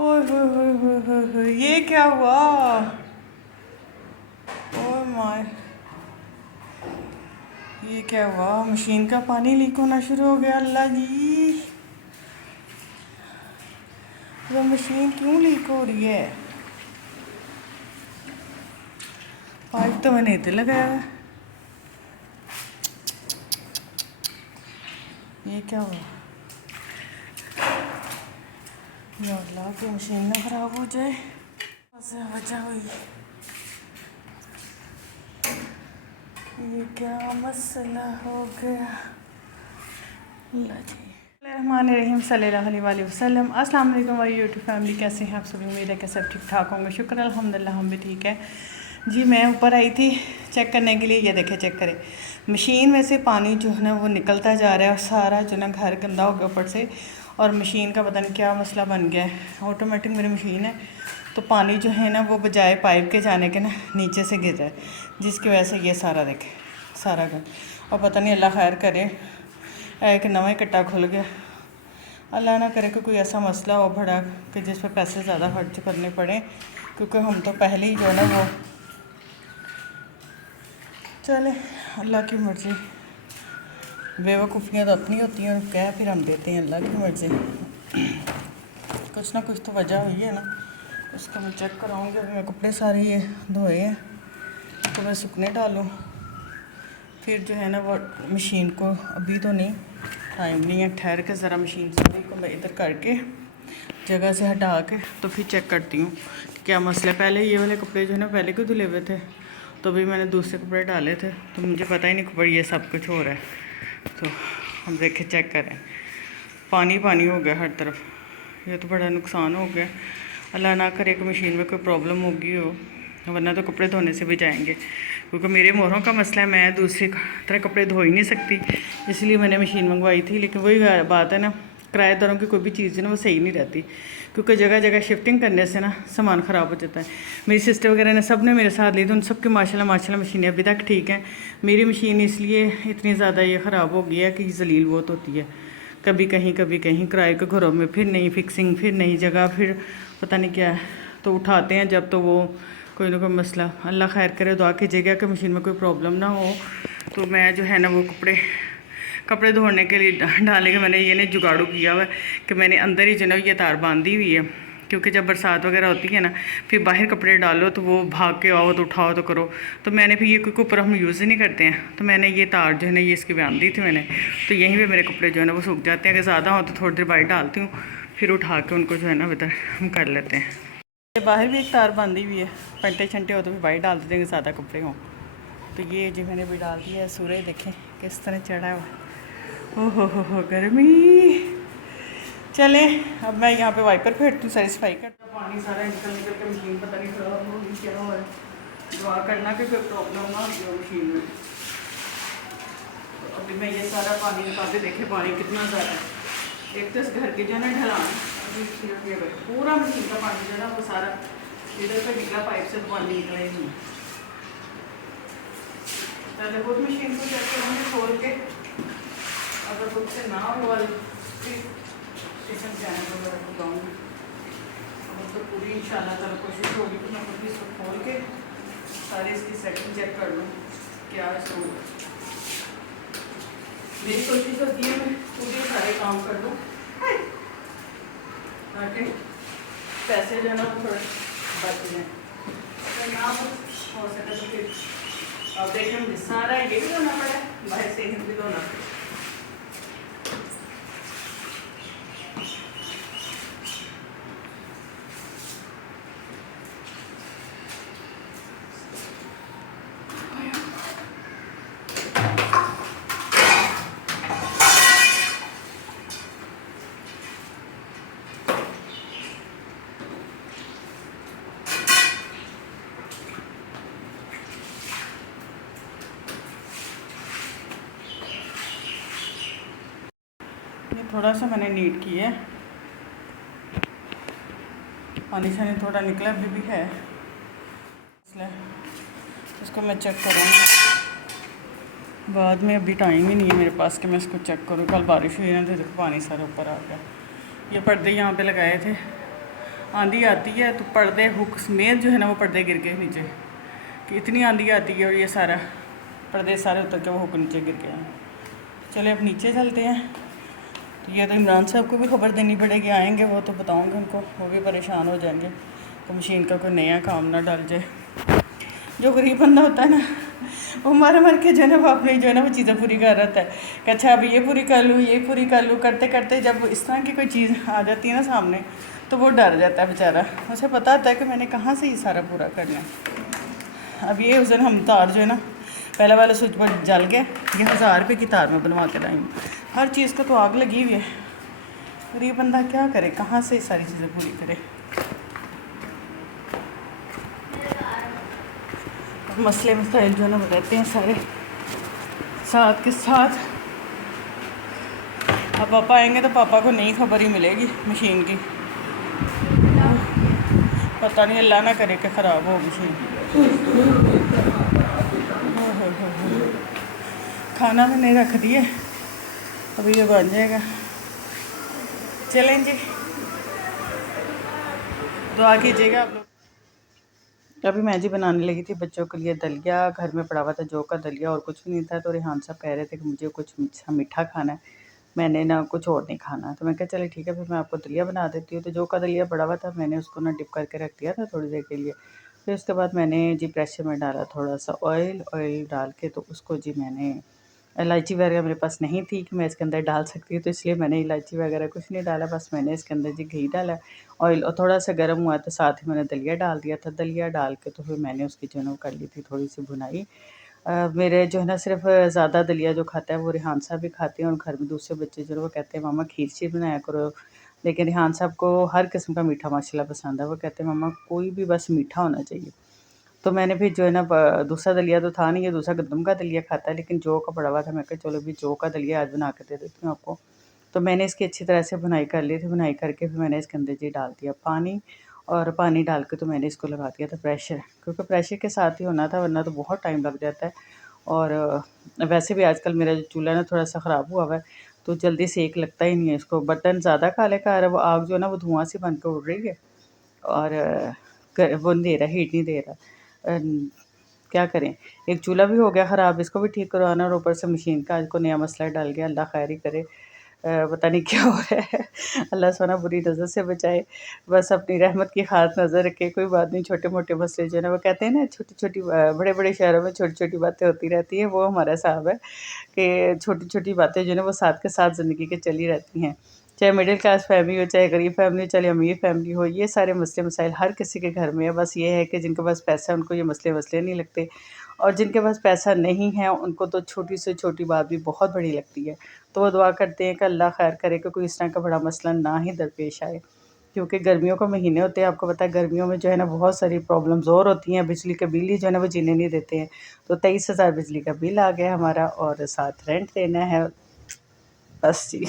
ओए होए होए होए होए होए, ये क्या हुआ? ओह माय, ये क्या हुआ? मशीन का पानी लीक होना शुरू हो गया। अल्लाह जी, ये मशीन क्यों लीक हो रही है? पाइप तो मैंने इधर लगाया है। ये क्या हुआ? या अल्लाह की मशीन ना ख़राब हो जाए। ऐसे वजह हुई। ये क्या मसला हो गया? अल्लाह जी। रहमानिर्रहीम सल्लल्लाहु अलैहि वसल्लम। अस्सलाम वालेकुम वाई यूट्यूब फैमिली, कैसे हैं आप सभी? उम्मीद है कि सब ठीक ठाक होंगे। शुक्र अल्हम्दुलिल्लाह हम भी ठीक है जी। मैं ऊपर आई थी चेक करने के लिए। ये देखें, चेक करें, मशीन में से पानी जो है ना वो निकलता जा रहा है और सारा जो ना घर गंदा हो गया ऊपर से। और मशीन का पता नहीं क्या मसला बन गया है। ऑटोमेटिक मेरी मशीन है, तो पानी जो है ना वो बजाय पाइप के जाने के ना नीचे से गिर रहा है, जिसकी वजह से ये सारा देखें सारा घर। और पता नहीं, अल्लाह खैर करे, एक नवा ही कट्टा खुल गया। अल्लाह ना करे कि कोई ऐसा मसला हो बड़ा कि जिस पर पैसे ज़्यादा खर्च करने पड़े, क्योंकि हम तो पहले ही जो है ना वो, चले अल्लाह की मर्ज़ी। बेवकूफ़ियाँ तो अपनी होती हैं और कह फिर हम देते हैं अल्लाह की मर्ज़ी। कुछ ना कुछ तो वजह हुई है ना, उसको मैं चेक कराऊँगी। अभी मैं कपड़े सारे ये धोए हैं, तो मैं सूखने डालूँ, फिर जो है ना वो मशीन को, अभी तो नहीं, टाइम नहीं है, ठहर के ज़रा मशीन सारी को मैं इधर करके जगह से हटा के तो फिर चेक करती हूँ कि क्या मसला है। पहले ये वाले कपड़े जो है ना पहले क्यों धुले हुए थे, तो भी मैंने दूसरे कपड़े डाले थे, तो मुझे पता ही नहीं कपड़े ये सब कुछ हो रहा है। तो हम देखें, चेक करें, पानी पानी हो गया हर तरफ। ये तो बड़ा नुकसान हो गया। अल्लाह ना करे कि मशीन में कोई प्रॉब्लम होगी हो, वरना तो कपड़े धोने से भी जाएंगे, क्योंकि मेरे मोहरों का मसला है, मैं दूसरी तरह कपड़े धो ही नहीं सकती, इसलिए मैंने मशीन मंगवाई थी। लेकिन वही बात है ना, किराएदारों की कोई भी चीज़ है ना वो सही नहीं रहती, क्योंकि जगह जगह शिफ्टिंग करने से ना सामान ख़राब हो जाता है। मेरी सिस्टर वगैरह ने सब ने मेरे साथ ली, तो उन सबकी माशाल्लाह मशीनें अभी तक ठीक हैं। मेरी मशीन इसलिए इतनी ज़्यादा ये ख़राब हो गई है कि जलील बहुत होती है, कभी कहीं किराए के घरों में, फिर नई फिक्सिंग, फिर नई जगह, फिर पता नहीं क्या है। तो उठाते हैं जब तो वो कोई ना कोई मसला। अल्लाह खैर करे, दुआ कीजिएगा कि मशीन में कोई प्रॉब्लम ना हो। तो मैं जो है ना वो कपड़े धोने के लिए डालने के मैंने ये नहीं जुगाड़ू किया हुआ है कि मैंने अंदर ही जो है ये तार बांधी हुई है, क्योंकि जब बरसात वगैरह होती है ना, फिर बाहर कपड़े डालो तो वो भाग के आओ तो उठाओ तो करो। तो मैंने फिर ये, क्योंकि ऊपर हम यूज़ ही नहीं करते हैं, तो मैंने ये तार जो है ना ये इसकी बांधी थी मैंने। तो यहीं पे मेरे कपड़े जो है ना वो सूख जाते हैं। अगर ज़्यादा हो तो थोड़ी देर बाहर डालती हूँ, फिर उठा के उनको जो है ना इधर हम कर लेते हैं। बाहर भी एक तार बांधी हुई है, पंटे छंटे हो तो फिर बाहर डाल देते हैं, ज़्यादा कपड़े हों। तो ये जो मैंने भी डाल दिया है। सूरज देखें किस तरह चढ़ा हुआ। ओह हो गर्मी। चले अब मैं यहाँ पे वाइपर फेंटती हूँ, सेटिस्फाई कर। पानी सारा निकल निकल के मशीन पता नहीं खराब होगी क्या हो रहा है। दुआ करना कि कोई प्रॉब्लम ना हो मशीन में। तो अभी मैं ये सारा पानी निकाल के देखे, पानी कितना ज़्यादा है। एक तो इस घर की जो है ना ढलान, पूरा मशीन का पानी जो है ना वो सारा इधर पे निकला, पाइप से पानी निकला ही नहीं। पहले खुद मशीन को चेक करूँगी खोल के, अगर खुद से ना हो स्टेशन जाने को मैं बताऊँगी। अब तो पूरी इंशाल्लाह ताला कोशिश होगी कि मैं खुद इसको खोल के सारी इसकी सेटिंग चेक कर लूँ क्या इसको। मेरी कोशिश होती है मैं पूरे सारे काम कर लूँ, ताकि पैसे जो है ना वो थोड़े बच जाएँ। अगर ना हो सके तो फिर अब देखें, मुझे सारा ये भी धोना पड़ा, बाहर से भी धोना पड़ा। ये थोड़ा सा मैंने नीट किया है, पानी शानी थोड़ा निकला भी है, इसलिए इसको मैं चेक करूँगी बाद में। अभी टाइम ही नहीं है मेरे पास कि मैं इसको चेक करूँ। कल बारिश हुई ना तो देखो पानी सारे ऊपर आ गया। ये पर्दे यहाँ पे लगाए थे, आंधी आती है तो पर्दे हुक समेत जो है ना वो पर्दे गिर गए नीचे, कि इतनी आंधी आती है और ये सारा पर्दे सारे उतर के वो हुक नीचे गिर गए हैं। चले अब नीचे चलते हैं। तो ये तो इमरान साहब को भी खबर देनी पड़ेगी, आएंगे वो तो बताऊंगे उनको, वो भी परेशान हो जाएंगे तो मशीन का कोई नया काम ना डाल जाए। जो गरीब बंदा होता है ना वो मर के जो है ना वो अपनी जो है ना वो चीज़ें पूरी कर रहता है कि अच्छा अभी ये पूरी कर लूँ, ये पूरी कर लूँ, करते करते जब इस तरह की कोई चीज़ आ जाती है ना सामने तो वो डर जाता है बेचारा। उसे पता होता है कि मैंने कहाँ से ये सारा पूरा करना है। अब ये उस दिन हम तार जो है ना पहले वाला स्विच बोर्ड जल गया, ये 1000 रुपये की तार में बनवा के लाएंगे। हर चीज़ का तो आग लगी हुई है, गरीब बंदा क्या करे, कहाँ से सारी चीज़ें पूरी करे। मसले मसाइल जो है ना रहते हैं सारे साथ के साथ। अब पापा आएंगे तो पापा को नई खबर ही मिलेगी मशीन की, पता नहीं अल्लाह ना करे कि ख़राब हो मशीन। खाना मैंने रख दिया, अभी ये बन जाएगा। चलें जी, दुआ कीजिएगा आप लोग। अभी मैं जी बनाने लगी थी बच्चों के लिए दलिया, घर में पड़ा हुआ था जौ का दलिया और कुछ भी नहीं था। तो रेहान साहब कह रहे थे कि मुझे कुछ मीठा खाना है, मैंने ना कुछ और नहीं खाना। तो मैं कहा चले ठीक है फिर मैं आपको दलिया बना देती हूँ। तो जौ का दलिया पड़ा हुआ था, मैंने उसको ना डिप करके रख दिया था थोड़ी देर के लिए। फिर उसके बाद मैंने जी प्रेशर में डाला थोड़ा सा ऑयल डाल के, तो उसको जी मैंने इलायची वगैरह मेरे पास नहीं थी कि मैं इसके अंदर डाल सकती हूँ, तो इसलिए मैंने इलायची वगैरह कुछ नहीं डाला। बस मैंने इसके अंदर जी घी डाला, ऑयल और थोड़ा सा गर्म हुआ तो साथ ही मैंने दलिया डाल दिया था। दलिया डाल के तो फिर मैंने उसकी जो है ना कर ली थी थोड़ी सी भुनाई। मेरे जो है ना सिर्फ ज़्यादा दलिया जो खाता है वो रेहान साहब भी खाते हैं, और घर में दूसरे बच्चे जो है वो कहते हैं मामा खीर शीर बनाया करो। लेकिन रेहान साहब को हर किस्म का मीठा माशाल्लाह पसंद है, वो कहते हैं मामा कोई भी बस मीठा होना चाहिए। तो मैंने फिर जो है ना दूसरा दलिया तो था नहीं, ये दूसरा गंदम का दलिया खाता है, लेकिन जौ का पड़ा हुआ था। मैं कहा चलो भी जौ का दलिया आज बना के दे देती हूँ आपको। तो मैंने इसकी अच्छी तरह से भुनाई कर ली थी, भुनाई करके फिर मैंने इसके अंदर जी डाल दिया पानी, और पानी डाल के तो मैंने इसको लगा दिया था प्रेशर, क्योंकि प्रेशर के साथ ही होना था वरना तो बहुत टाइम लग जाता है। और वैसे भी आजकल मेरा जो चूल्हा ना थोड़ा सा ख़राब हुआ हुआ है, तो जल्दी सेक लगता ही नहीं है इसको। बटन ज़्यादा काले का आ रहा है, वो आग जो है ना वो धुआँ सी बन के उड़ रही है, और वो नहीं दे रहा, हीट नहीं दे रहा। क्या करें, एक चूल्हा भी हो गया ख़राब, इसको भी ठीक करवाना, और ऊपर से मशीन का आज को नया मसला डल गया। अल्लाह खैर ही करे, पता नहीं क्या हो रहा है। अल्लाह सोना बुरी नज़र से बचाए, बस अपनी रहमत की खास नज़र रखे। कोई बात नहीं, छोटे मोटे मसले जो है ना वो कहते हैं ना छोटी छोटी बड़े बड़े शहरों में छोटी छोटी बातें होती रहती हैं, वो हमारा हिसाब है कि छोटी छोटी बातें जो है ना वो साथ के साथ ज़िंदगी के चली रहती हैं। चाहे मिडिल क्लास फैमिली हो, चाहे गरीब फैमिली हो, चाहे अमीर फैमिली हो, ये सारे मसले मसाइल हर किसी के घर में है। बस ये है कि जिनके पास पैसा है उनको ये मसले वसले नहीं लगते, और जिनके पास पैसा नहीं है उनको तो छोटी से छोटी बात भी बहुत बड़ी लगती है। तो वो दुआ करते हैं कि अल्लाह खैर करे कि कोई इस तरह का बड़ा मसला ना ही दरपेश आए, क्योंकि गर्मियों के महीने होते हैं। आपको पता है गर्मियों में जो है ना बहुत सारी प्रॉब्लम्स और होती हैं। बिजली के बिल ही जो है ना वो जीने नहीं देते हैं। तो 23,000 बिजली का बिल आ गया हमारा, और साथ रेंट देना है, बस जी।